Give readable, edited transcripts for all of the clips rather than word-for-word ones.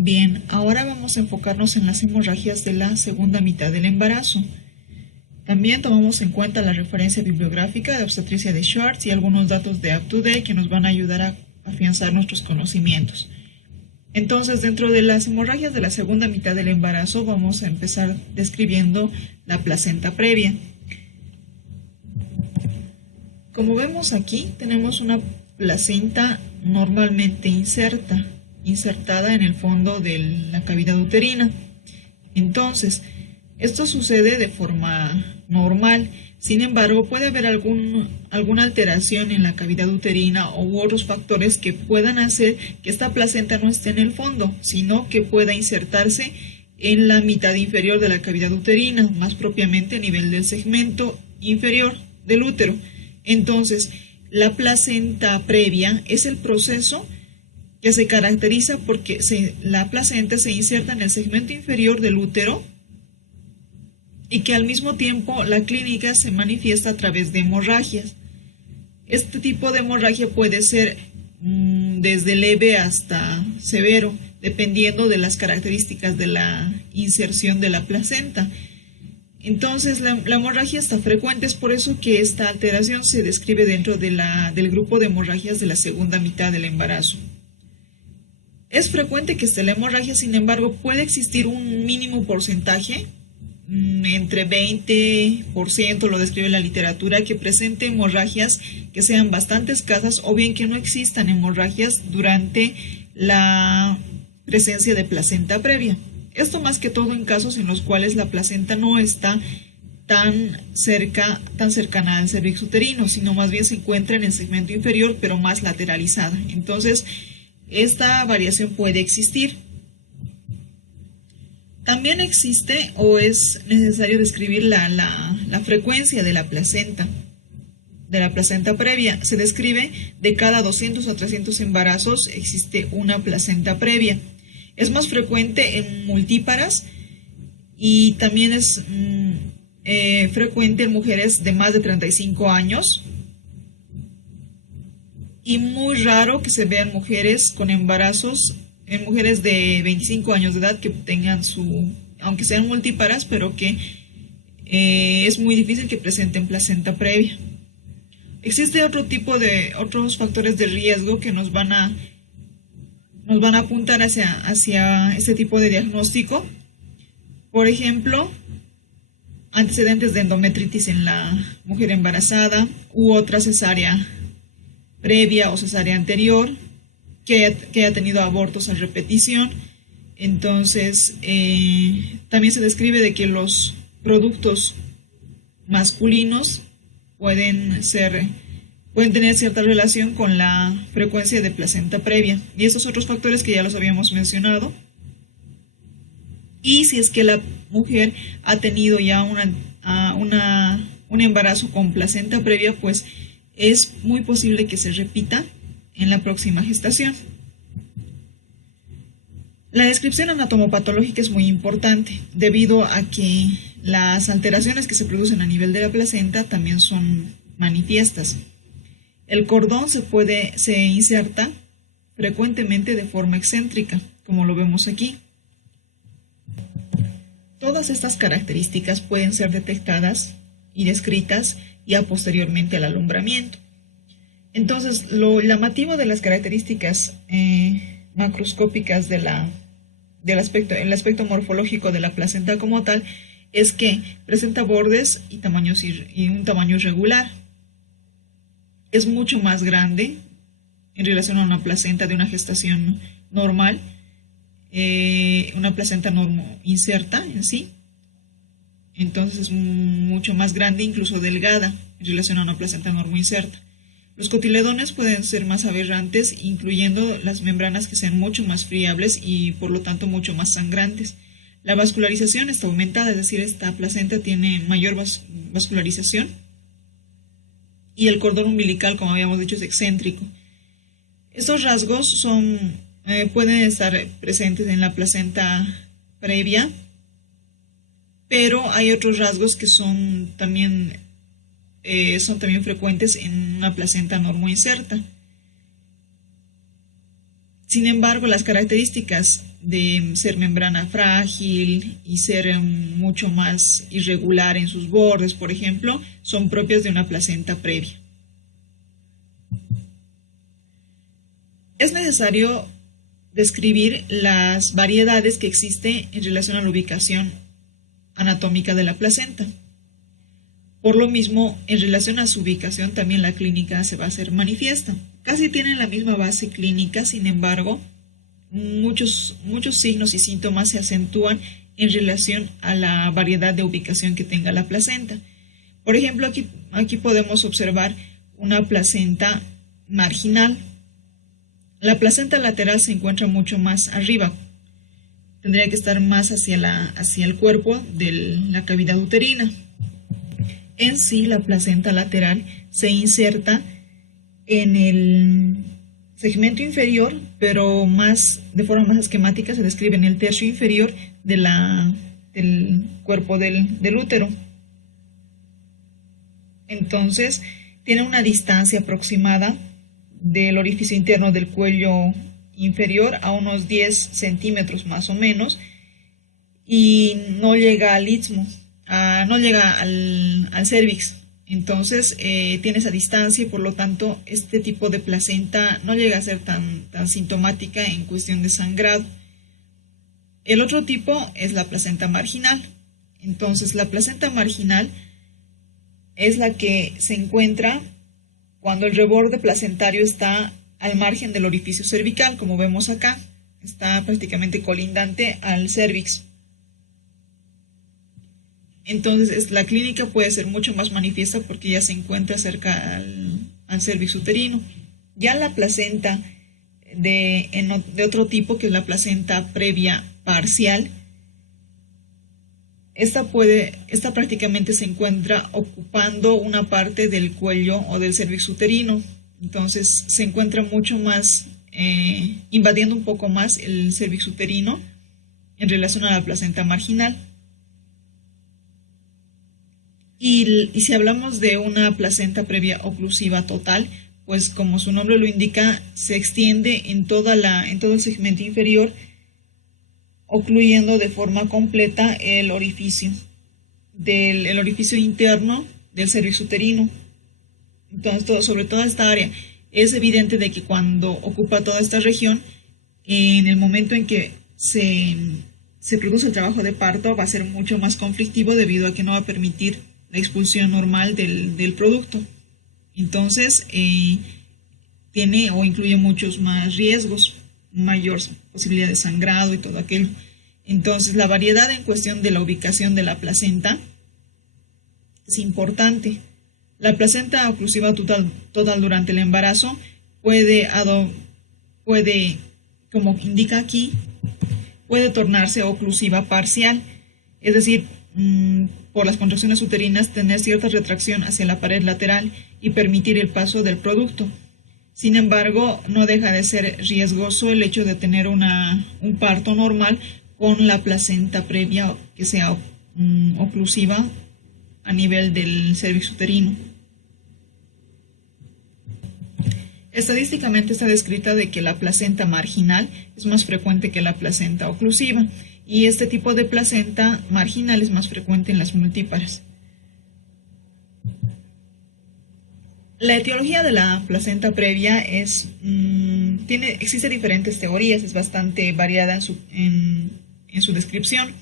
Bien, ahora vamos a enfocarnos en las hemorragias de la segunda mitad del embarazo. También tomamos en cuenta la referencia bibliográfica de obstetricia de Schwartz y algunos datos de UpToDate que nos van a ayudar a afianzar nuestros conocimientos. Entonces, dentro de las hemorragias de la segunda mitad del embarazo, vamos a empezar describiendo la placenta previa. Como vemos aquí, tenemos una placenta normalmente insertada en el fondo de la cavidad uterina. Entonces, esto sucede de forma normal. Sin embargo, puede haber alguna alteración en la cavidad uterina u otros factores que puedan hacer que esta placenta no esté en el fondo, sino que pueda insertarse en la mitad inferior de la cavidad uterina, más propiamente a nivel del segmento inferior del útero. Entonces, la placenta previa es el proceso que se caracteriza porque la placenta se inserta en el segmento inferior del útero y que al mismo tiempo la clínica se manifiesta a través de hemorragias. Este tipo de hemorragia puede ser desde leve hasta severo, dependiendo de las características de la inserción de la placenta. Entonces, la hemorragia está frecuente, es por eso que esta alteración se describe dentro del grupo de hemorragias de la segunda mitad del embarazo. Es frecuente que esté la hemorragia, sin embargo, puede existir un mínimo porcentaje, entre 20%, lo describe la literatura, que presente hemorragias que sean bastante escasas o bien que no existan hemorragias durante la presencia de placenta previa. Esto más que todo en casos en los cuales la placenta no está tan cercana al cervix uterino, sino más bien se encuentra en el segmento inferior, pero más lateralizada. Entonces, esta variación puede existir. También existe o es necesario describir la frecuencia de la placenta previa. Se describe de cada 200 a 300 embarazos existe una placenta previa. Es más frecuente en multíparas y también es frecuente en mujeres de más de 35 años y muy raro que se vean mujeres con embarazos en mujeres de 25 años de edad que tengan aunque sean multíparas, pero que es muy difícil que presenten placenta previa. Existe otros factores de riesgo que nos van a apuntar hacia este tipo de diagnóstico. Por ejemplo, antecedentes de endometritis en la mujer embarazada u otra cesárea previa o cesárea anterior, que haya tenido abortos a repetición. Entonces, también se describe de que los productos masculinos pueden tener cierta relación con la frecuencia de placenta previa. Y estos otros factores que ya los habíamos mencionado. Y si es que la mujer ha tenido ya un embarazo con placenta previa, pues es muy posible que se repita en la próxima gestación. La descripción anatomopatológica es muy importante debido a que las alteraciones que se producen a nivel de la placenta también son manifiestas. El cordón se inserta frecuentemente de forma excéntrica, como lo vemos aquí. Todas estas características pueden ser detectadas y descritas ya posteriormente al alumbramiento. Entonces, lo llamativo de las características macroscópicas el aspecto morfológico de la placenta como tal, es que presenta bordes y un tamaño irregular. Es mucho más grande en relación a una placenta de una gestación normal, una placenta inserta en sí. Entonces es mucho más grande, incluso delgada, en relación a una placenta inserta. Los cotiledones pueden ser más aberrantes, incluyendo las membranas que sean mucho más friables y por lo tanto mucho más sangrantes. La vascularización está aumentada, es decir, esta placenta tiene mayor vascularización. Y el cordón umbilical, como habíamos dicho, es excéntrico. Estos rasgos pueden estar presentes en la placenta previa, pero hay otros rasgos que son también frecuentes en una placenta inserta. Sin embargo, las características de ser membrana frágil y ser mucho más irregular en sus bordes, por ejemplo, son propias de una placenta previa. Es necesario describir las variedades que existen en relación a la ubicación anatómica de la placenta. Por lo mismo, en relación a su ubicación, también la clínica se va a hacer manifiesta. Casi tienen la misma base clínica, sin embargo, muchos signos y síntomas se acentúan en relación a la variedad de ubicación que tenga la placenta. Por ejemplo, aquí podemos observar una placenta marginal. La placenta lateral se encuentra mucho más arriba. Tendría que estar más hacia el cuerpo de la cavidad uterina. En sí, la placenta lateral se inserta en el segmento inferior, pero de forma más esquemática se describe en el tercio inferior del cuerpo del útero. Entonces, tiene una distancia aproximada del orificio interno del cuello inferior a unos 10 centímetros más o menos, y no llega al istmo, no llega al cérvix. Entonces tiene esa distancia y por lo tanto este tipo de placenta no llega a ser tan sintomática en cuestión de sangrado. El otro tipo es la placenta marginal. Entonces la placenta marginal es la que se encuentra cuando el reborde placentario está al margen del orificio cervical, como vemos acá, está prácticamente colindante al cérvix. Entonces la clínica puede ser mucho más manifiesta porque ya se encuentra cerca al cérvix uterino. Ya la placenta de otro tipo, que es la placenta previa parcial, esta prácticamente se encuentra ocupando una parte del cuello o del cérvix uterino. Entonces se encuentra mucho más, invadiendo un poco más el cérvix uterino en relación a la placenta marginal. Y si hablamos de una placenta previa oclusiva total, pues como su nombre lo indica, se extiende en todo el segmento inferior, ocluyendo de forma completa el orificio interno del cérvix uterino. Entonces, sobre toda esta área, es evidente de que cuando ocupa toda esta región, en el momento en que se produce el trabajo de parto, va a ser mucho más conflictivo debido a que no va a permitir la expulsión normal del producto. Entonces, tiene o incluye muchos más riesgos, mayor posibilidad de sangrado y todo aquello. Entonces, la variedad en cuestión de la ubicación de la placenta es importante. La placenta oclusiva total durante el embarazo puede, como indica aquí, puede tornarse oclusiva parcial, es decir, por las contracciones uterinas tener cierta retracción hacia la pared lateral y permitir el paso del producto. Sin embargo, no deja de ser riesgoso el hecho de tener un parto normal con la placenta previa que sea oclusiva a nivel del cérvix uterino. Estadísticamente está descrita de que la placenta marginal es más frecuente que la placenta oclusiva, y este tipo de placenta marginal es más frecuente en las multíparas. La etiología de la placenta previa existe diferentes teorías, es bastante variada en su descripción.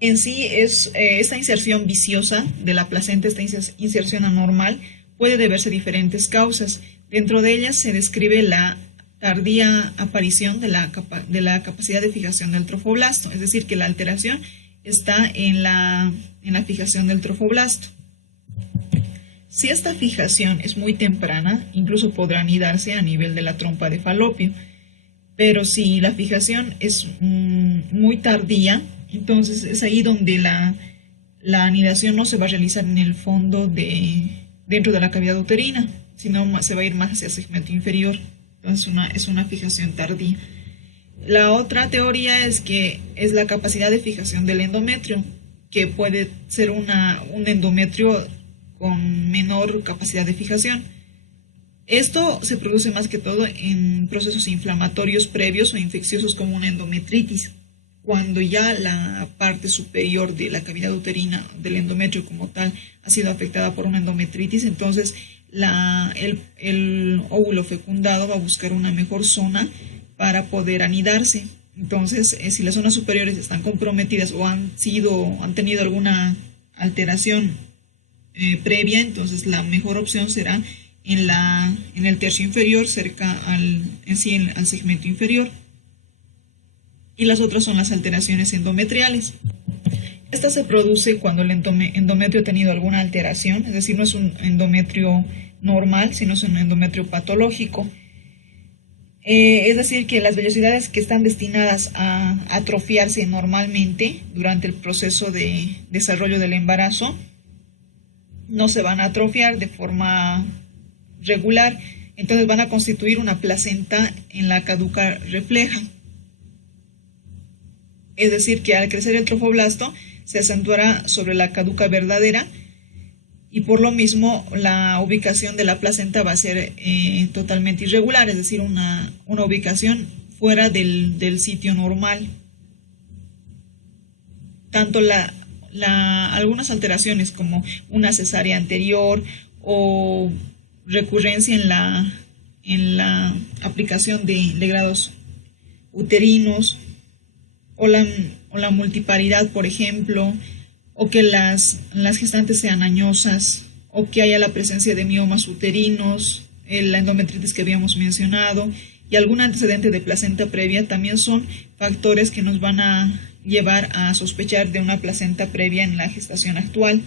En sí, esta inserción viciosa de la placenta, esta inserción anormal, puede deberse a diferentes causas. Dentro de ellas se describe la tardía aparición de la capacidad de fijación del trofoblasto, es decir, que la alteración está en la fijación del trofoblasto. Si esta fijación es muy temprana, incluso podrá anidarse a nivel de la trompa de falopio, pero si la fijación es muy tardía, entonces es ahí donde la anidación no se va a realizar en el fondo dentro de la cavidad uterina, sino se va a ir más hacia el segmento inferior. Entonces es una fijación tardía. La otra teoría es que es la capacidad de fijación del endometrio, que puede ser un endometrio con menor capacidad de fijación. Esto se produce más que todo en procesos inflamatorios previos o infecciosos como una endometritis, cuando ya la parte superior de la cavidad uterina, del endometrio como tal, ha sido afectada por una endometritis. Entonces el óvulo fecundado va a buscar una mejor zona para poder anidarse. Entonces, si las zonas superiores están comprometidas o han tenido alguna alteración previa, entonces la mejor opción será en el tercio inferior, cerca al segmento inferior. Y las otras son las alteraciones endometriales. Esta se produce cuando el endometrio ha tenido alguna alteración, es decir, no es un endometrio normal, sino es un endometrio patológico. Es decir, que las vellosidades que están destinadas a atrofiarse normalmente durante el proceso de desarrollo del embarazo no se van a atrofiar de forma regular, entonces van a constituir una placenta en la caduca refleja. Es decir, que al crecer el trofoblasto se acentuará sobre la caduca verdadera y por lo mismo la ubicación de la placenta va a ser totalmente irregular, es decir, una ubicación fuera del sitio normal. Tanto algunas alteraciones como una cesárea anterior o recurrencia en la aplicación de legrados uterinos o la multiparidad, por ejemplo, o que las gestantes sean añosas, o que haya la presencia de miomas uterinos, la endometritis que habíamos mencionado, y algún antecedente de placenta previa, también son factores que nos van a llevar a sospechar de una placenta previa en la gestación actual.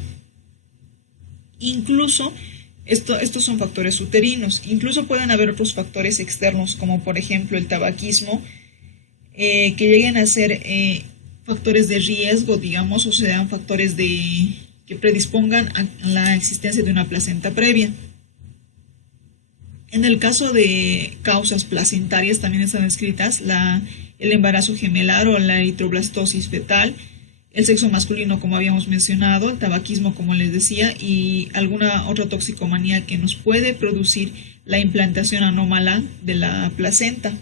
Incluso, estos son factores uterinos, incluso pueden haber otros factores externos, como por ejemplo el tabaquismo, que lleguen a ser factores de riesgo, digamos, o sean factores que predispongan a la existencia de una placenta previa. En el caso de causas placentarias también están descritas el embarazo gemelar o la eritroblastosis fetal, el sexo masculino como habíamos mencionado, el tabaquismo como les decía y alguna otra toxicomanía que nos puede producir la implantación anómala de la placenta.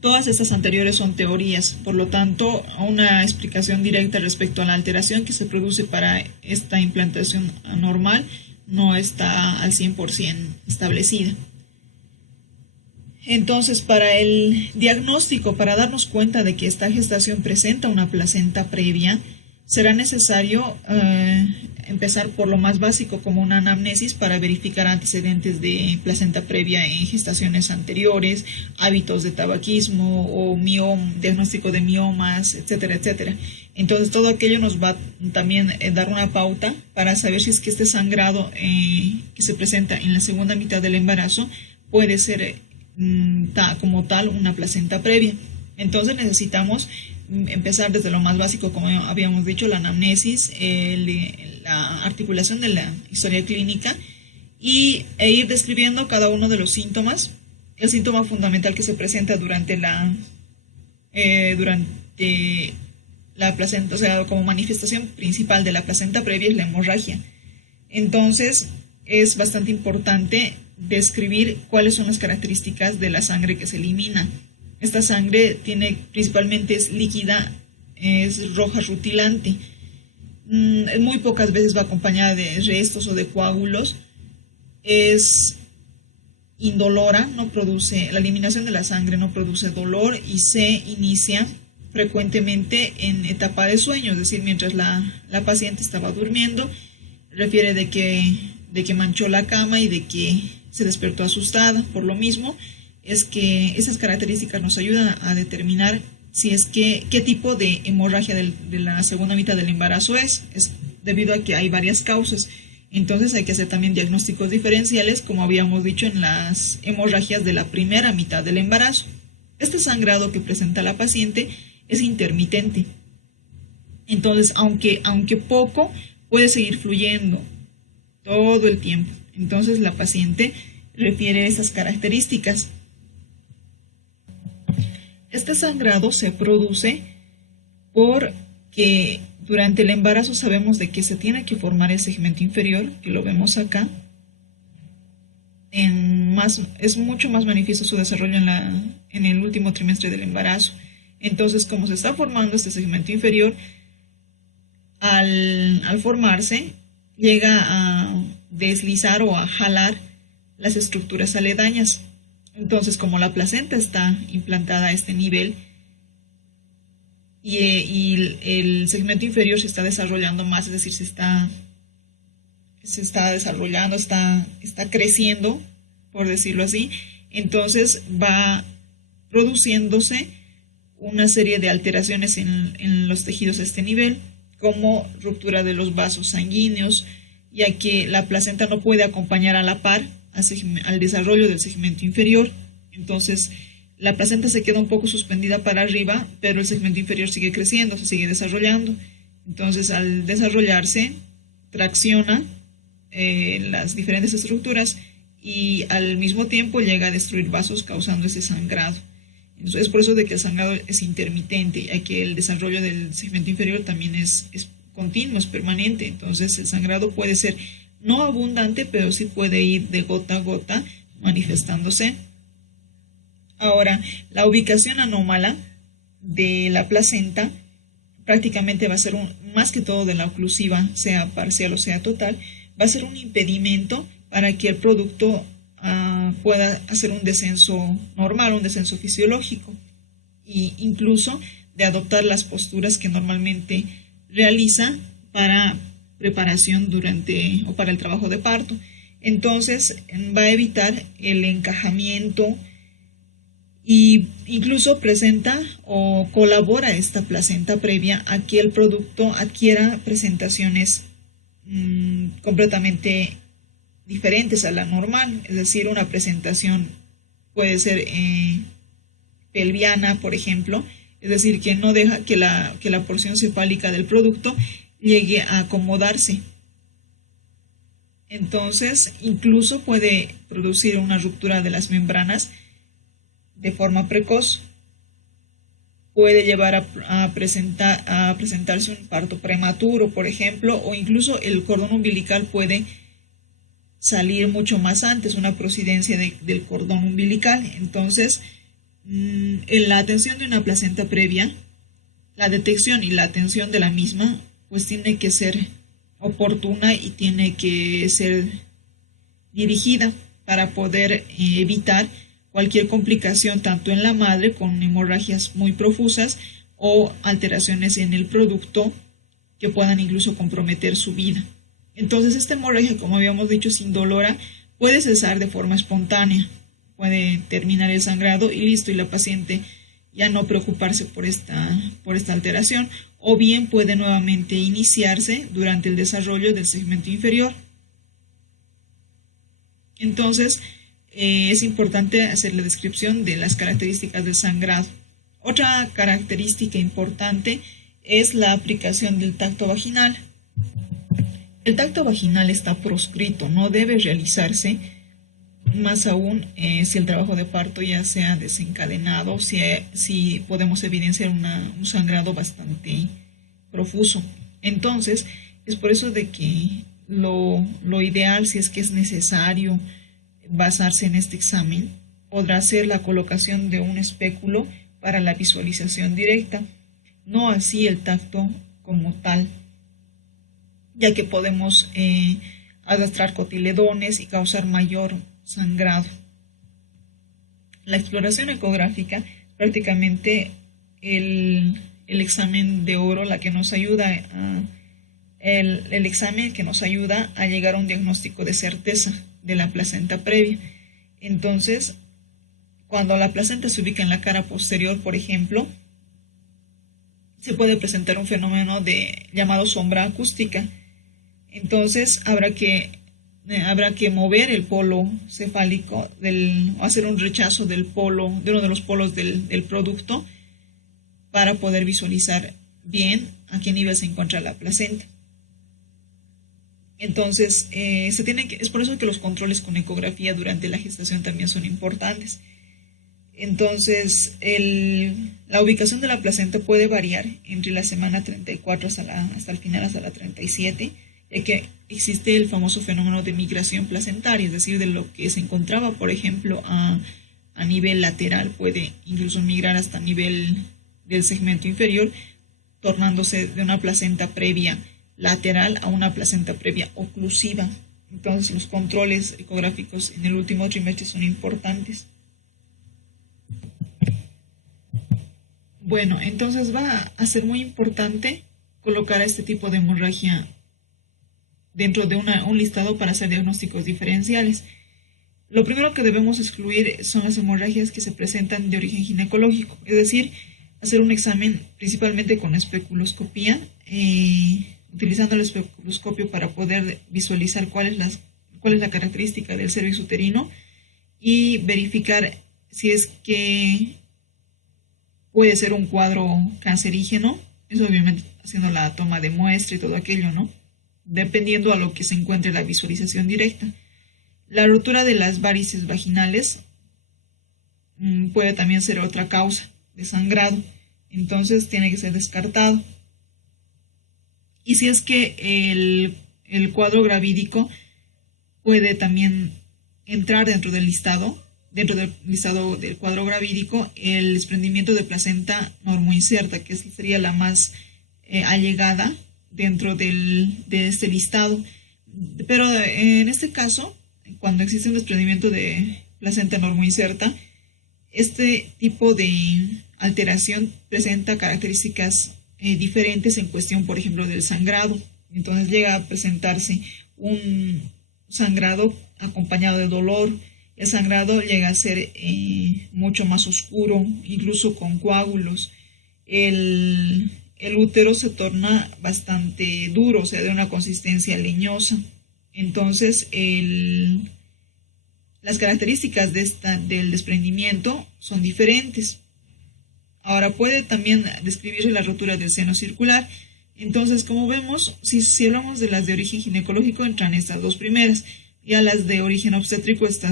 Todas estas anteriores son teorías, por lo tanto, una explicación directa respecto a la alteración que se produce para esta implantación anormal no está al 100% establecida. Entonces, para el diagnóstico, para darnos cuenta de que esta gestación presenta una placenta previa, será necesario empezar por lo más básico como una anamnesis para verificar antecedentes de placenta previa en gestaciones anteriores, hábitos de tabaquismo o diagnóstico de miomas, etcétera, etcétera. Entonces todo aquello nos va también a dar una pauta para saber si es que este sangrado que se presenta en la segunda mitad del embarazo puede ser como tal una placenta previa. Entonces necesitamos empezar desde lo más básico, como habíamos dicho, la anamnesis, la articulación de la historia clínica e ir describiendo cada uno de los síntomas. El síntoma fundamental que se presenta durante la placenta, o sea, como manifestación principal de la placenta previa es la hemorragia. Entonces es bastante importante describir cuáles son las características de la sangre que se elimina. Esta sangre principalmente es líquida, es roja rutilante. Muy pocas veces va acompañada de restos o de coágulos. Es indolora, la eliminación de la sangre no produce dolor y se inicia frecuentemente en etapa de sueño, es decir, mientras la paciente estaba durmiendo, refiere de que manchó la cama y de que se despertó asustada. Por lo mismo, es que esas características nos ayudan a determinar si es qué tipo de hemorragia de la segunda mitad del embarazo es debido a que hay varias causas. Entonces hay que hacer también diagnósticos diferenciales, como habíamos dicho en las hemorragias de la primera mitad del embarazo. Este sangrado que presenta la paciente es intermitente. Entonces, aunque poco, puede seguir fluyendo todo el tiempo. Entonces la paciente refiere esas características. Este sangrado se produce porque durante el embarazo sabemos de que se tiene que formar el segmento inferior, que lo vemos acá. Es mucho más manifiesto su desarrollo en el último trimestre del embarazo. Entonces, como se está formando este segmento inferior, al formarse, llega a deslizar o a jalar las estructuras aledañas. Entonces, como la placenta está implantada a este nivel y el segmento inferior se está desarrollando más, es decir, se está desarrollando, está creciendo, por decirlo así, entonces va produciéndose una serie de alteraciones en los tejidos a este nivel, como ruptura de los vasos sanguíneos, ya que la placenta no puede acompañar a la par al desarrollo del segmento inferior. Entonces, la placenta se queda un poco suspendida para arriba, pero el segmento inferior sigue creciendo, se sigue desarrollando. Entonces, al desarrollarse, tracciona las diferentes estructuras y al mismo tiempo llega a destruir vasos, causando ese sangrado. Entonces, es por eso de que el sangrado es intermitente, ya que el desarrollo del segmento inferior también es continuo, es permanente. Entonces, el sangrado puede ser no abundante, pero sí puede ir de gota a gota manifestándose. Ahora, la ubicación anómala de la placenta prácticamente va a ser más que todo de la oclusiva, sea parcial o sea total, va a ser un impedimento para que el producto pueda hacer un descenso normal, un descenso fisiológico, e incluso de adoptar las posturas que normalmente realiza para preparación durante o para el trabajo de parto. Entonces va a evitar el encajamiento y incluso presenta o colabora esta placenta previa a que el producto adquiera presentaciones completamente diferentes a la normal, es decir, una presentación puede ser pelviana, por ejemplo, es decir, que no deja que la porción cefálica del producto llegue a acomodarse. Entonces, incluso puede producir una ruptura de las membranas de forma precoz. Puede llevar a presentarse un parto prematuro, por ejemplo, o incluso el cordón umbilical puede salir mucho más antes, una prosidencia del cordón umbilical. Entonces, en la atención de una placenta previa, la detección y la atención de la misma, pues tiene que ser oportuna y tiene que ser dirigida para poder evitar cualquier complicación tanto en la madre con hemorragias muy profusas o alteraciones en el producto que puedan incluso comprometer su vida. Entonces, esta hemorragia, como habíamos dicho, es indolora, puede cesar de forma espontánea, puede terminar el sangrado y listo, y la paciente ya no preocuparse por esta alteración, o bien puede nuevamente iniciarse durante el desarrollo del segmento inferior. Entonces, es importante hacer la descripción de las características del sangrado. Otra característica importante es la aplicación del tacto vaginal. El tacto vaginal está proscrito, no debe realizarse, más aún si el trabajo de parto ya se ha desencadenado, si podemos evidenciar un sangrado bastante profuso. Entonces, es por eso de que lo ideal, si es que es necesario basarse en este examen, podrá ser la colocación de un espéculo para la visualización directa, no así el tacto como tal, ya que podemos arrastrar cotiledones y causar mayor sangrado. La exploración ecográfica, prácticamente el examen de oro, la que nos ayuda el examen que nos ayuda a llegar a un diagnóstico de certeza de la placenta previa. Entonces, cuando la placenta se ubica en la cara posterior, por ejemplo, se puede presentar un fenómeno llamado sombra acústica. Entonces, habrá que mover el polo cefálico, o hacer un rechazo de uno de los polos del producto para poder visualizar bien a qué nivel se encuentra la placenta. Entonces, es por eso que los controles con ecografía durante la gestación también son importantes. Entonces, la ubicación de la placenta puede variar entre la semana 34 hasta el final, hasta la 37, ya que existe el famoso fenómeno de migración placentaria, es decir, de lo que se encontraba, por ejemplo, a nivel lateral, puede incluso migrar hasta nivel del segmento inferior, tornándose de una placenta previa lateral a una placenta previa oclusiva. Entonces, los controles ecográficos en el último trimestre son importantes. Bueno, entonces va a ser muy importante colocar a este tipo de hemorragia dentro de un listado para hacer diagnósticos diferenciales. Lo primero que debemos excluir son las hemorragias que se presentan de origen ginecológico, es decir, hacer un examen principalmente con especuloscopía, utilizando el especuloscopio para poder visualizar cuál es la característica del cervix uterino y verificar si es que puede ser un cuadro cancerígeno, eso obviamente haciendo la toma de muestra y todo aquello, ¿no? Dependiendo a lo que se encuentre la visualización directa. La rotura de las varices vaginales puede también ser otra causa de sangrado, entonces tiene que ser descartado. Y si es que el cuadro gravídico puede también entrar dentro del listado del cuadro gravídico, el desprendimiento de placenta normoinserta, que sería la más allegada dentro de este listado. Pero en este caso, cuando existe un desprendimiento de placenta normoinserta, este tipo de alteración presenta características diferentes en cuestión, por ejemplo, del sangrado. Entonces llega a presentarse un sangrado acompañado de dolor. El sangrado llega a ser mucho más oscuro, incluso con coágulos. El útero se torna bastante duro, o sea, de una consistencia leñosa. Entonces, las características del desprendimiento son diferentes. Ahora puede también describirse la rotura del seno circular. Entonces, como vemos, si hablamos de las de origen ginecológico, entran estas dos primeras. Y a las de origen obstétrico está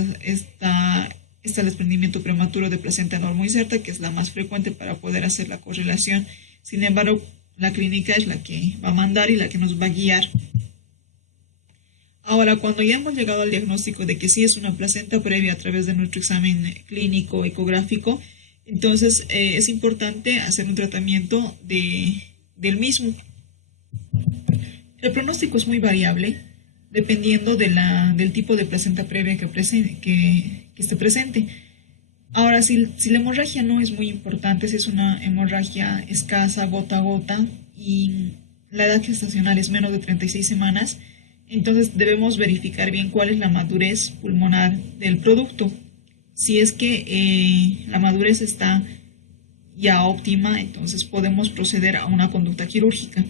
el desprendimiento prematuro de placenta normoinserta, que es la más frecuente para poder hacer la correlación. Sin embargo, la clínica es la que va a mandar y la que nos va a guiar. Ahora, cuando ya hemos llegado al diagnóstico de que sí es una placenta previa a través de nuestro examen clínico ecográfico, entonces es importante hacer un tratamiento del mismo. El pronóstico es muy variable, dependiendo del tipo de placenta previa que esté presente. Ahora, si la hemorragia no es muy importante, si es una hemorragia escasa, gota a gota, y la edad gestacional es menos de 36 semanas, entonces debemos verificar bien cuál es la madurez pulmonar del producto. Si es que la madurez está ya óptima, entonces podemos proceder a una conducta quirúrgica.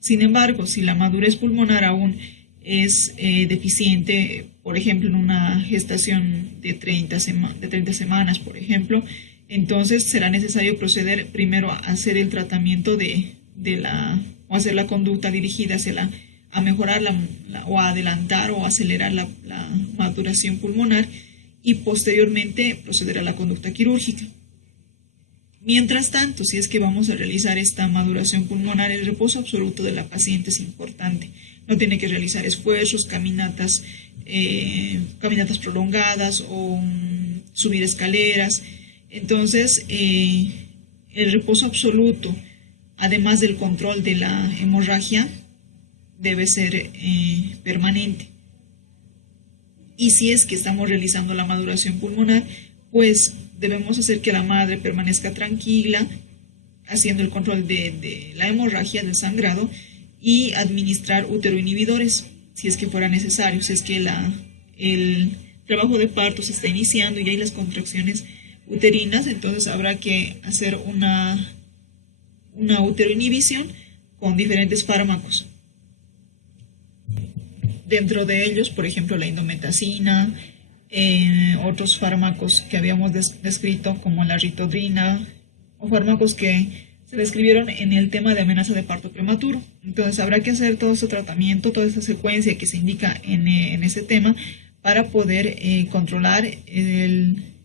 Sin embargo, si la madurez pulmonar aún es deficiente, por ejemplo, en una gestación de 30 semanas, por ejemplo, entonces será necesario proceder primero a hacer el tratamiento o hacer la conducta dirigida hacia a mejorar o a adelantar o acelerar la maduración pulmonar y posteriormente proceder a la conducta quirúrgica. Mientras tanto, si es que vamos a realizar esta maduración pulmonar, el reposo absoluto de la paciente es importante. No tiene que realizar esfuerzos, caminatas prolongadas o subir escaleras. Entonces, el reposo absoluto, además del control de la hemorragia, debe ser permanente. Y si es que estamos realizando la maduración pulmonar, pues debemos hacer que la madre permanezca tranquila, haciendo el control de la hemorragia, del sangrado, y administrar uteroinhibidores, si es que fuera necesario, si es que el trabajo de parto se está iniciando y hay las contracciones uterinas, entonces habrá que hacer una uteroinhibición con diferentes fármacos. Dentro de ellos, por ejemplo, la indometacina, otros fármacos que habíamos descrito como la ritodrina, o fármacos que se describieron en el tema de amenaza de parto prematuro. Entonces habrá que hacer todo ese tratamiento, toda esa secuencia que se indica en ese tema para poder controlar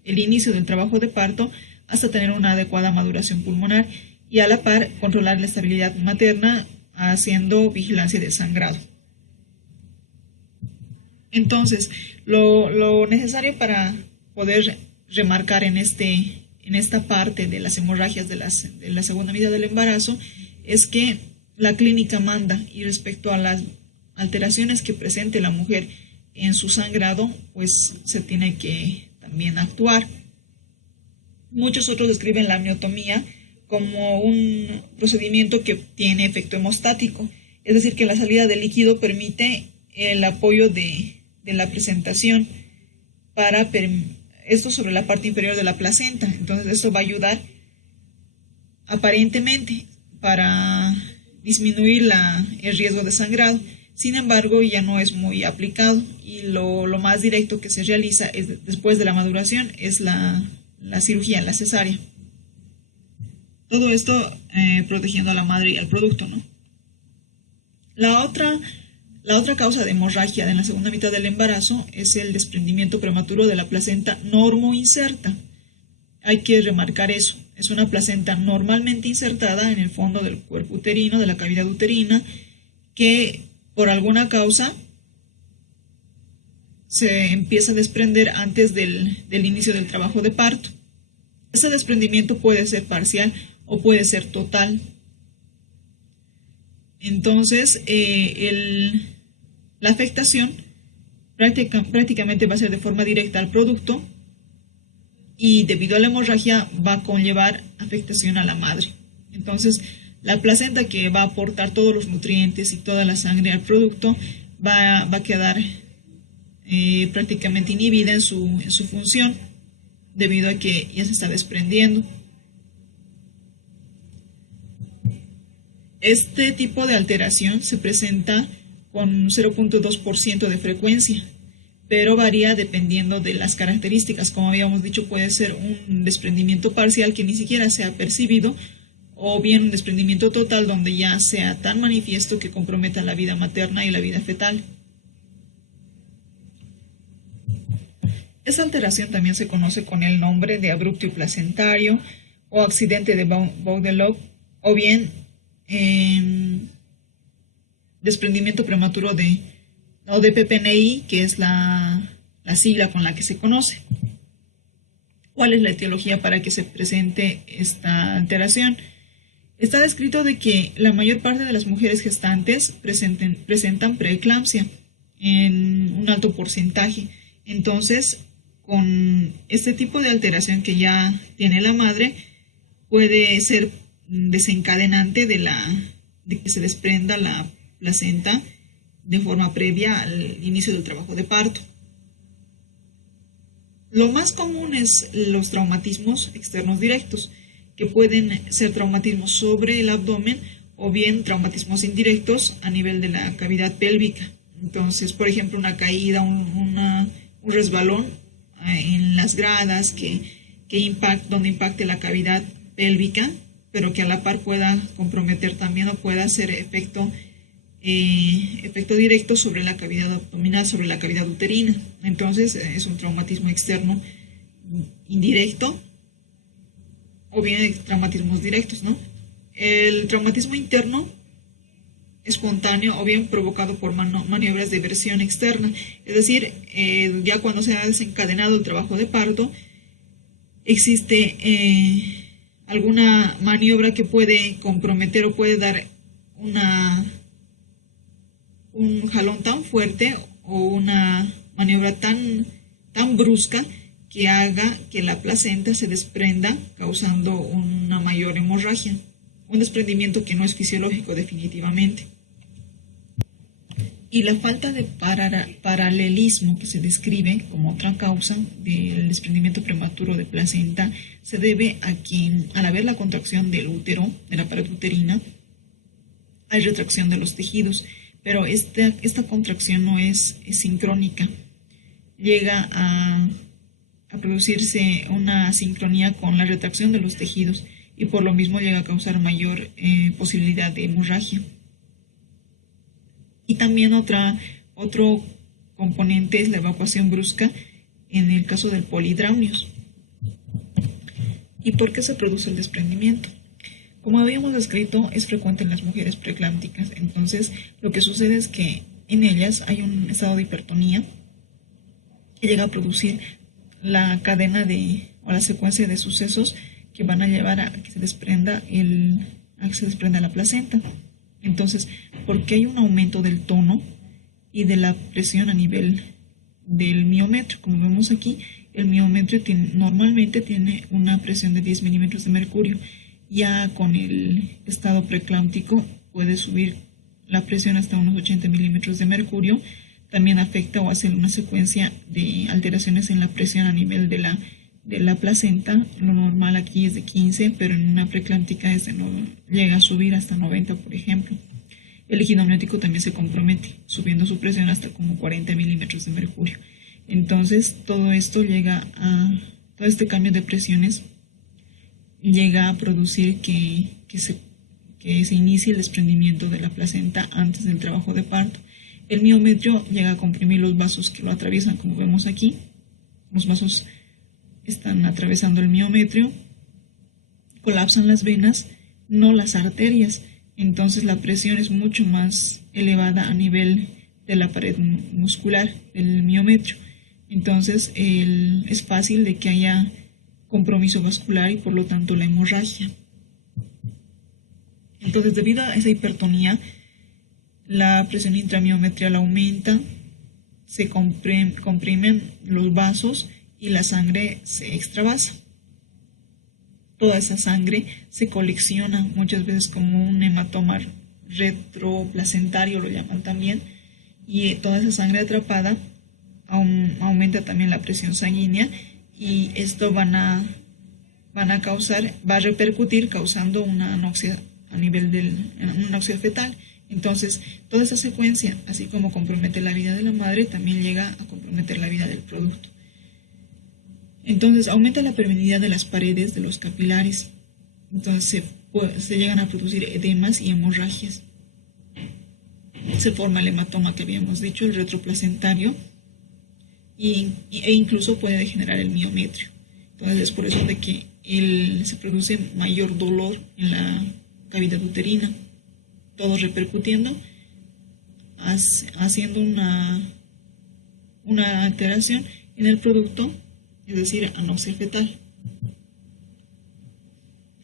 el inicio del trabajo de parto hasta tener una adecuada maduración pulmonar y a la par controlar la estabilidad materna haciendo vigilancia del sangrado. Entonces, lo necesario para poder remarcar en esta parte de las hemorragias de la segunda mitad del embarazo es que la clínica manda, y respecto a las alteraciones que presente la mujer en su sangrado, pues se tiene que también actuar. Muchos otros describen la amniotomía como un procedimiento que tiene efecto hemostático, es decir, que la salida de líquido permite el apoyo de la presentación para esto sobre la parte inferior de la placenta. Entonces esto va a ayudar aparentemente para disminuir el riesgo de sangrado. Sin embargo, ya no es muy aplicado y lo más directo que se realiza después de la maduración es la cirugía, la cesárea. Todo esto protegiendo a la madre y al producto, ¿no? La otra causa de hemorragia en la segunda mitad del embarazo es el desprendimiento prematuro de la placenta normoinserta. Hay que remarcar eso. Es una placenta normalmente insertada en el fondo del cuerpo uterino, de la cavidad uterina, que por alguna causa se empieza a desprender antes del inicio del trabajo de parto. Ese desprendimiento puede ser parcial o puede ser total. Entonces, la afectación prácticamente va a ser de forma directa al producto y debido a la hemorragia va a conllevar afectación a la madre. Entonces, la placenta que va a aportar todos los nutrientes y toda la sangre al producto va a quedar prácticamente inhibida en su función debido a que ya se está desprendiendo. Este tipo de alteración se presenta con 0.2% de frecuencia, pero varía dependiendo de las características. Como habíamos dicho, puede ser un desprendimiento parcial que ni siquiera se ha percibido, o bien un desprendimiento total donde ya sea tan manifiesto que comprometa la vida materna y la vida fetal. Esta alteración también se conoce con el nombre de abruptio placentario o accidente de Baudelot, o bien desprendimiento prematuro de PPNI, que es la sigla con la que se conoce. ¿Cuál es la etiología para que se presente esta alteración? Está descrito de que la mayor parte de las mujeres gestantes presentan preeclampsia en un alto porcentaje. Entonces, con este tipo de alteración que ya tiene la madre, puede ser desencadenante de que se desprenda la placenta de forma previa al inicio del trabajo de parto. Lo más común es los traumatismos externos directos, que pueden ser traumatismos sobre el abdomen o bien traumatismos indirectos a nivel de la cavidad pélvica. Entonces, por ejemplo, una caída, un resbalón en las gradas donde impacte la cavidad pélvica, pero que a la par pueda comprometer también o pueda hacer efecto directo sobre la cavidad abdominal, sobre la cavidad uterina. Entonces es un traumatismo externo indirecto o bien traumatismos directos, ¿no? El traumatismo interno espontáneo o bien provocado por maniobras de versión externa, es decir, ya cuando se ha desencadenado el trabajo de parto, existe alguna maniobra que puede comprometer o puede dar un jalón tan fuerte o una maniobra tan brusca que haga que la placenta se desprenda, causando una mayor hemorragia, un desprendimiento que no es fisiológico definitivamente. Y la falta de paralelismo que se describe como otra causa del desprendimiento prematuro de placenta se debe a que al haber la contracción del útero, de la pared uterina, hay retracción de los tejidos, pero esta contracción no es sincrónica. Llega a producirse una asincronía con la retracción de los tejidos y por lo mismo llega a causar mayor posibilidad de hemorragia. Y también otro componente es la evacuación brusca en el caso del polidraunios. ¿Y por qué se produce el desprendimiento? Como habíamos descrito, es frecuente en las mujeres preeclámpticas. Entonces, lo que sucede es que en ellas hay un estado de hipertonía que llega a producir la cadena o la secuencia de sucesos que van a llevar a que se desprenda la placenta. Entonces, porque hay un aumento del tono y de la presión a nivel del miometrio. Como vemos aquí, el miometrio normalmente tiene una presión de 10 milímetros de mercurio. Ya con el estado preeclámptico puede subir la presión hasta unos 80 milímetros de mercurio. También afecta o hace una secuencia de alteraciones en la presión a nivel de la placenta. Lo normal aquí es de 15, pero en una preeclámptica llega a subir hasta 90, por ejemplo. El líquido amniótico también se compromete, subiendo su presión hasta como 40 milímetros de mercurio. Entonces, todo este cambio de presiones llega a producir que se inicie el desprendimiento de la placenta antes del trabajo de parto. El miometrio llega a comprimir los vasos que lo atraviesan, como vemos aquí. Los vasos están atravesando el miometrio, colapsan las venas, no las arterias. Entonces la presión es mucho más elevada a nivel de la pared muscular del miometrio. Entonces es fácil de que haya compromiso vascular y por lo tanto la hemorragia. Entonces, debido a esa hipertonía, la presión intramiometrial aumenta, se comprimen los vasos y la sangre se extravasa. Toda esa sangre se colecciona muchas veces como un hematoma retroplacentario, lo llaman también, y toda esa sangre atrapada aumenta también la presión sanguínea y esto va a repercutir causando una anoxia a nivel una anoxia fetal. Entonces, toda esa secuencia, así como compromete la vida de la madre, también llega a comprometer la vida del producto. Entonces, aumenta la permeabilidad de las paredes de los capilares. Entonces, se llegan a producir edemas y hemorragias. Se forma el hematoma que habíamos dicho, el retroplacentario, e incluso puede degenerar el miometrio. Entonces, es por eso de que se produce mayor dolor en la cavidad uterina, todo repercutiendo, haciendo una alteración en el producto, es decir, anoxia fetal.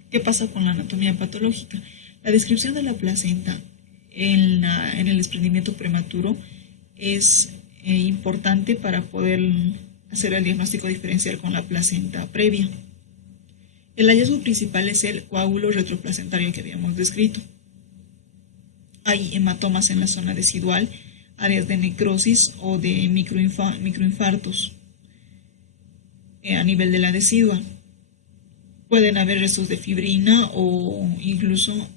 ¿Qué pasa con la anatomía patológica? La descripción de la placenta en el desprendimiento prematuro es importante para poder hacer el diagnóstico diferencial con la placenta previa. El hallazgo principal es el coágulo retroplacentario que habíamos descrito. Hay hematomas en la zona decidual, áreas de necrosis o de microinfartos a nivel de la decidua. Pueden haber restos de fibrina o incluso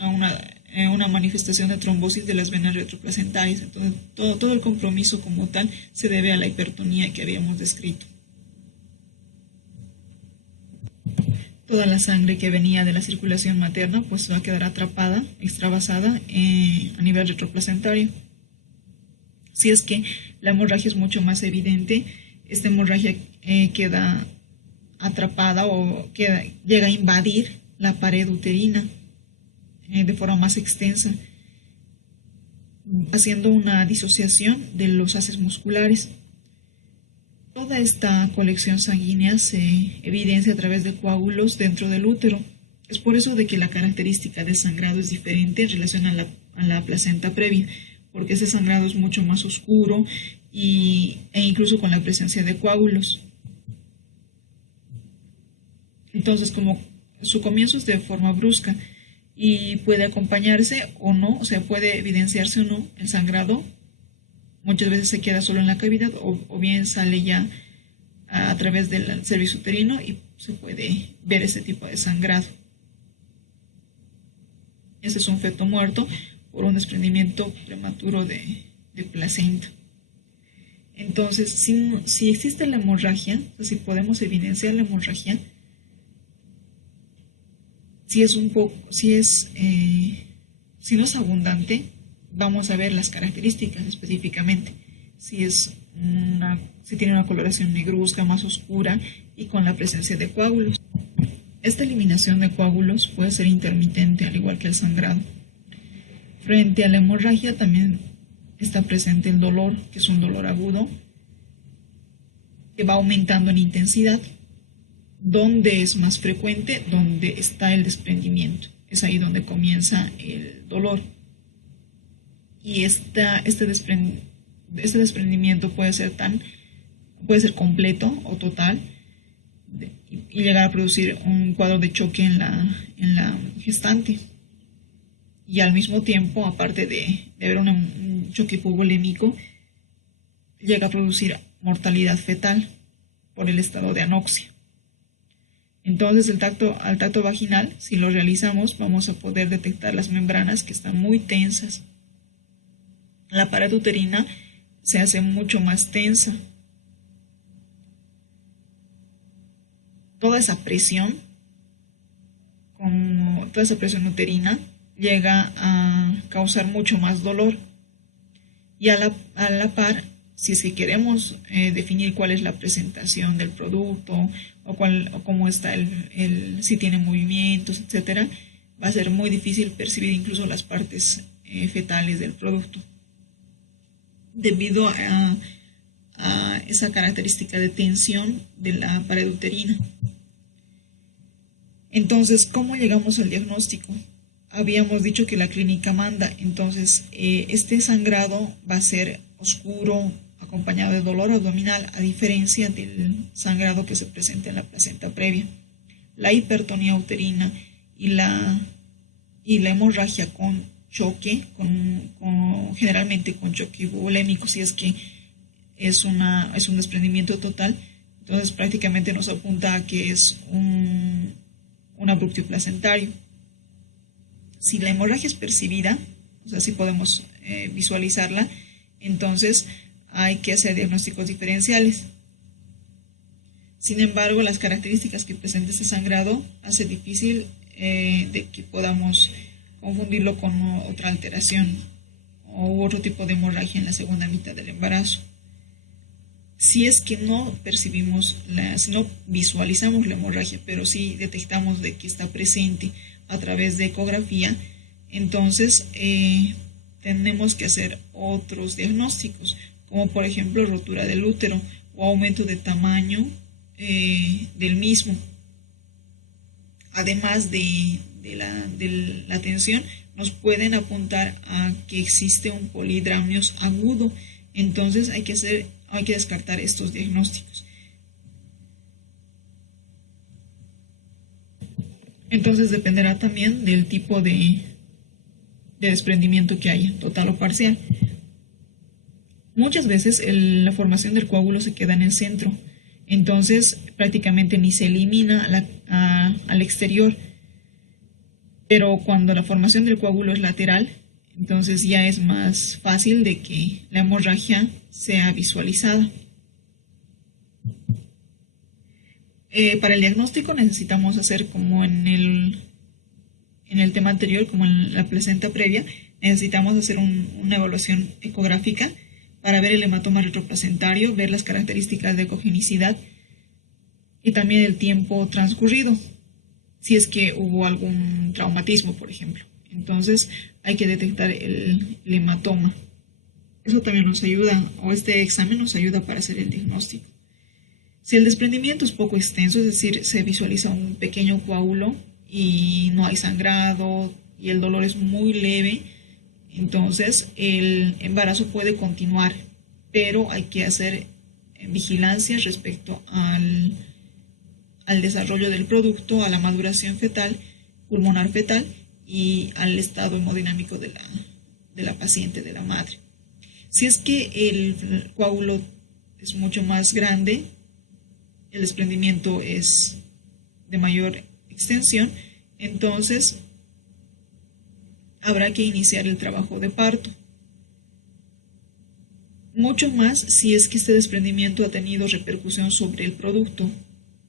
una manifestación de trombosis de las venas retroplacentarias. Entonces, todo el compromiso como tal se debe a la hipertonía que habíamos descrito. Toda la sangre que venía de la circulación materna pues va a quedar atrapada, extravasada a nivel retroplacentario. Si es que la hemorragia es mucho más evidente, esta hemorragia queda atrapada o llega a invadir la pared uterina de forma más extensa, haciendo una disociación de los haces musculares. Toda esta colección sanguínea se evidencia a través de coágulos dentro del útero. Es por eso de que la característica del sangrado es diferente en relación a la placenta previa, porque ese sangrado es mucho más oscuro e incluso con la presencia de coágulos. Entonces, como su comienzo es de forma brusca y puede acompañarse o no, o sea, puede evidenciarse o no el sangrado. Muchas veces se queda solo en la cavidad o bien sale ya a través del cervix uterino y se puede ver ese tipo de sangrado. Este es un feto muerto por un desprendimiento prematuro de placenta. Entonces, si existe la hemorragia, o sea, si podemos evidenciar la hemorragia, si no es abundante, vamos a ver las características específicamente. Si tiene una coloración negruzca, más oscura y con la presencia de coágulos. Esta eliminación de coágulos puede ser intermitente, al igual que el sangrado. Frente a la hemorragia también está presente el dolor, que es un dolor agudo, que va aumentando en intensidad. ¿Dónde es más frecuente? Donde está el desprendimiento. Es ahí donde comienza el dolor. Y este desprendimiento puede ser completo o total y llegar a producir un cuadro de choque en la gestante. Y al mismo tiempo, aparte de haber un choque hipovolémico, llega a producir mortalidad fetal por el estado de anoxia. Entonces, al tacto vaginal, si lo realizamos, vamos a poder detectar las membranas que están muy tensas. La pared uterina se hace mucho más tensa. Toda esa presión uterina llega a causar mucho más dolor. Y a la par, si es que queremos definir cuál es la presentación del producto o cómo está si tiene movimientos, etcétera, va a ser muy difícil percibir incluso las partes fetales del producto, debido a esa característica de tensión de la pared uterina. Entonces, ¿cómo llegamos al diagnóstico? Habíamos dicho que la clínica manda, entonces este sangrado va a ser oscuro, acompañado de dolor abdominal, a diferencia del sangrado que se presenta en la placenta previa. La hipertonía uterina y la hemorragia con choque, generalmente con choque hipovolémico, si es que es un desprendimiento total, entonces prácticamente nos apunta a que es un abruptio placentario. Si la hemorragia es percibida, o sea, si podemos visualizarla, entonces hay que hacer diagnósticos diferenciales. Sin embargo, las características que presenta este sangrado hace difícil de que podamos confundirlo con otra alteración u otro tipo de hemorragia en la segunda mitad del embarazo. Si es que no percibimos, si no visualizamos la hemorragia, pero sí detectamos de que está presente a través de ecografía, entonces tenemos que hacer otros diagnósticos, como por ejemplo rotura del útero o aumento de tamaño del mismo. Además de la tensión, nos pueden apuntar a que existe un polidramnios agudo. Entonces hay que descartar estos diagnósticos. Entonces dependerá también del tipo de desprendimiento que haya, total o parcial. Muchas veces la formación del coágulo se queda en el centro, entonces prácticamente ni se elimina al exterior. Pero cuando la formación del coágulo es lateral, entonces ya es más fácil de que la hemorragia sea visualizada. Para el diagnóstico necesitamos hacer como en el tema anterior, como en la placenta previa, necesitamos hacer una evaluación ecográfica para ver el hematoma retroplacentario, ver las características de ecogenicidad y también el tiempo transcurrido, si es que hubo algún traumatismo, por ejemplo. Entonces hay que detectar el hematoma. Eso también nos ayuda, o este examen nos ayuda para hacer el diagnóstico. Si el desprendimiento es poco extenso, es decir, se visualiza un pequeño coágulo y no hay sangrado y el dolor es muy leve, entonces el embarazo puede continuar, pero hay que hacer vigilancia respecto al desarrollo del producto, a la maduración fetal, pulmonar fetal y al estado hemodinámico de la paciente, de la madre. Si es que el coágulo es mucho más grande, el desprendimiento es de mayor extensión, entonces habrá que iniciar el trabajo de parto. Mucho más si es que este desprendimiento ha tenido repercusión sobre el producto,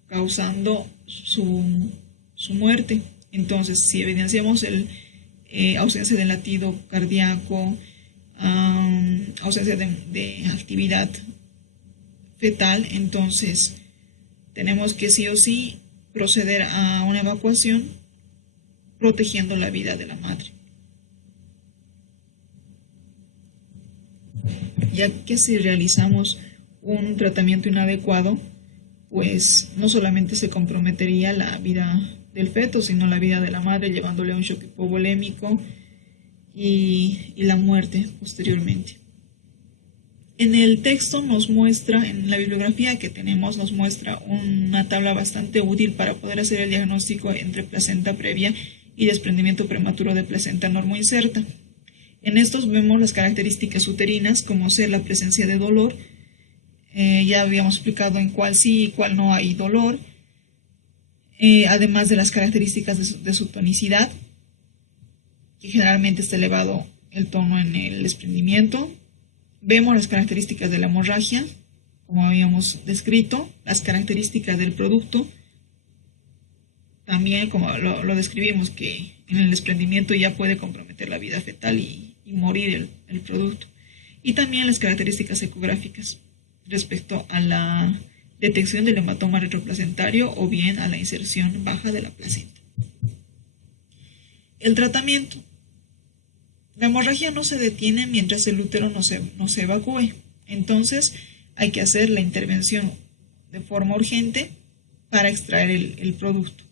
causando su muerte. Entonces, si evidenciamos ausencia de latido cardíaco, ausencia de actividad fetal, entonces tenemos que sí o sí proceder a una evacuación protegiendo la vida de la madre. Ya que si realizamos un tratamiento inadecuado, pues no solamente se comprometería la vida del feto, sino la vida de la madre, llevándole a un shock hipovolémico y la muerte posteriormente. En el texto nos muestra, en la bibliografía que tenemos, nos muestra una tabla bastante útil para poder hacer el diagnóstico entre placenta previa y desprendimiento prematuro de placenta normoinserta. En estos vemos las características uterinas, como ser la presencia de dolor. Ya habíamos explicado en cuál sí y cuál no hay dolor, además de las características de su tonicidad, que generalmente está elevado el tono en el desprendimiento. Vemos las características de la hemorragia, como habíamos descrito, las características del producto, también como lo describimos, que en el desprendimiento ya puede comprometer la vida fetal y morir el producto. Y también las características ecográficas respecto a la detección del hematoma retroplacentario o bien a la inserción baja de la placenta. El tratamiento. La hemorragia no se detiene mientras el útero no se evacúe. Entonces hay que hacer la intervención de forma urgente para extraer el producto.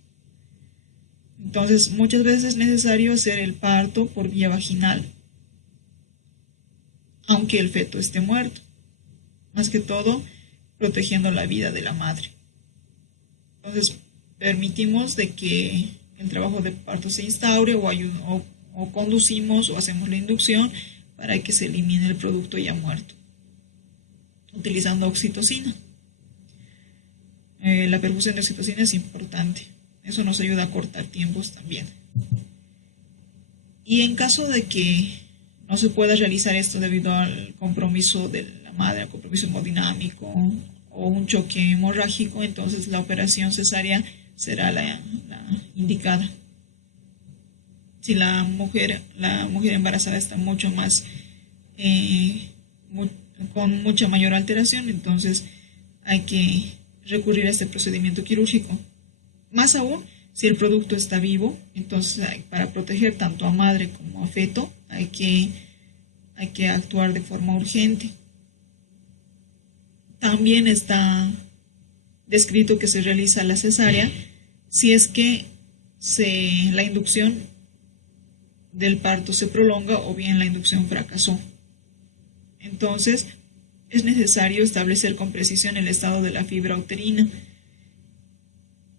Entonces muchas veces es necesario hacer el parto por vía vaginal, aunque el feto esté muerto, más que todo protegiendo la vida de la madre. Entonces permitimos de que el trabajo de parto se instaure o conducimos o hacemos la inducción para que se elimine el producto ya muerto, utilizando oxitocina. La perfusión de oxitocina es importante, eso nos ayuda a cortar tiempos también. Y en caso de que no se pueda realizar esto debido al compromiso de la madre, al compromiso hemodinámico o un choque hemorrágico, entonces la operación cesárea será la indicada. Si la mujer embarazada está mucho más, con mucha mayor alteración, entonces hay que recurrir a este procedimiento quirúrgico. Más aún, si el producto está vivo, entonces para proteger tanto a madre como a feto hay que actuar de forma urgente. También está descrito que se realiza la cesárea si es que la inducción del parto se prolonga o bien la inducción fracasó. Entonces es necesario establecer con precisión el estado de la fibra uterina,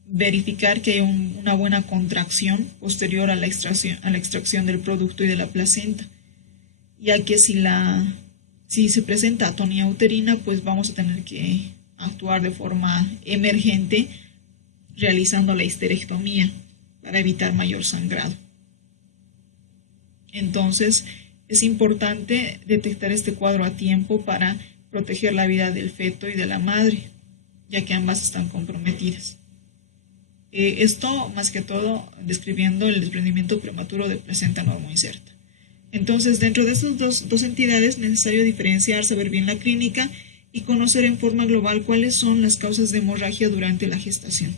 verificar que hay una buena contracción posterior a la extracción del producto y de la placenta, ya que si se presenta atonía uterina, pues vamos a tener que actuar de forma emergente realizando la histerectomía para evitar mayor sangrado. Entonces es importante detectar este cuadro a tiempo para proteger la vida del feto y de la madre, ya que ambas están comprometidas. Esto más que todo describiendo el desprendimiento prematuro de placenta normoinserta. Entonces, dentro de estas dos entidades es necesario diferenciar, saber bien la clínica y conocer en forma global cuáles son las causas de hemorragia durante la gestación.